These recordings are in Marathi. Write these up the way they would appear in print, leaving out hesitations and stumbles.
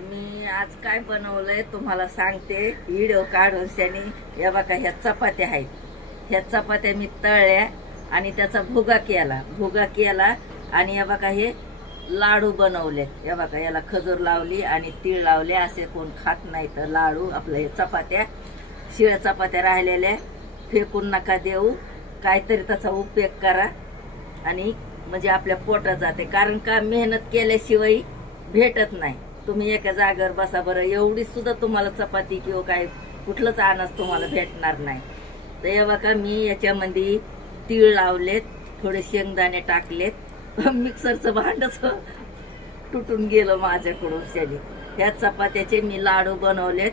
मी आज काय बनवलंय तुम्हाला सांगते. व्हिडिओ काढून त्याने या बघा ह्या चपात्या आहेत. ह्या चपात्या मी तळल्या आणि त्याचा भुगा केला आणि या बघा हे लाडू बनवले. या बघा याला खजूर लावली आणि तीळ लावले. असे कोण खात नाही तर लाडू आपलं हे चपात्या शिळ्या चपात्या राहिलेल्या फेकून नका देऊ. काहीतरी त्याचा उपयोग करा आणि म्हणजे आपल्या पोटात जाते. कारण का मेहनत केल्याशिवाय भेटत नाही. तुम्ही एका जागेवर बसा बरं, एवढी सुद्धा तुम्हाला चपाती किंवा काय कुठलंच अनाज तुम्हाला भेटणार नाही. तर हे बघा मी याच्यामध्ये तीळ लावलेत, थोडे शेंगदाणे टाकलेत. मिक्सरचं भांडच तुटून गेलं माझ्याकडून. त्याने ह्या चपात्याचे मी लाडू बनवलेत.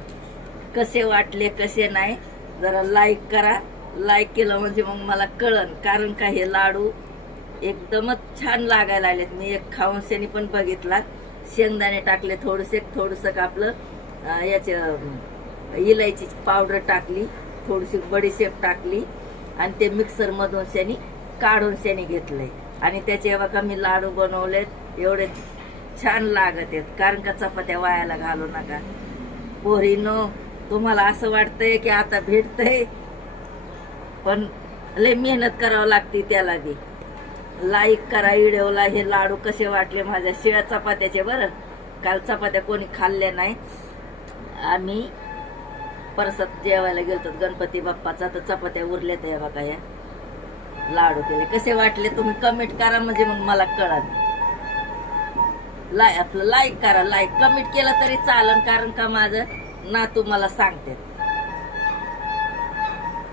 कसे वाटले कसे नाही जरा लाईक करा. लाईक केलं म्हणजे मग मला कळन. कारण का हे लाडू एकदमच छान लागायला आलेत. मी एक खाऊन शेणी पण बघितला. शेंगदाणे टाकले थोडंसं आपलं याच्या इलायची पावडर टाकली, थोडीशी बडीशेप टाकली आणि ते मिक्सर मधून शेणी काढून शेणी घेतलंय आणि त्याचे बघा मी लाडू बनवलेत. एवढे छान लागत आहेत. कारण का चपात्या वायाला घालू नका पोरीनो. तुम्हाला असं वाटतंय की आता भेटतंय पण लय मेहनत करावं लागते त्याला बी. लाईक करा व्हिडिओला. हे लाडू कसे वाटले माझ्या शिळ्या चपात्याचे बरं. काल चपात्या कोणी खाल्ल्या नाही. आम्ही परसात जेवायला गेलतो गणपती बाप्पाचा, तर चपात्या उरल्या त्या बघा या लाडू केले. कसे वाटले तुम्ही कमेंट करा म्हणजे मग मला कळत. आपलं लाईक करा. लाईक कमेंट केलं तरी चालन. कारण का माझं ना तुम्हाला सांगते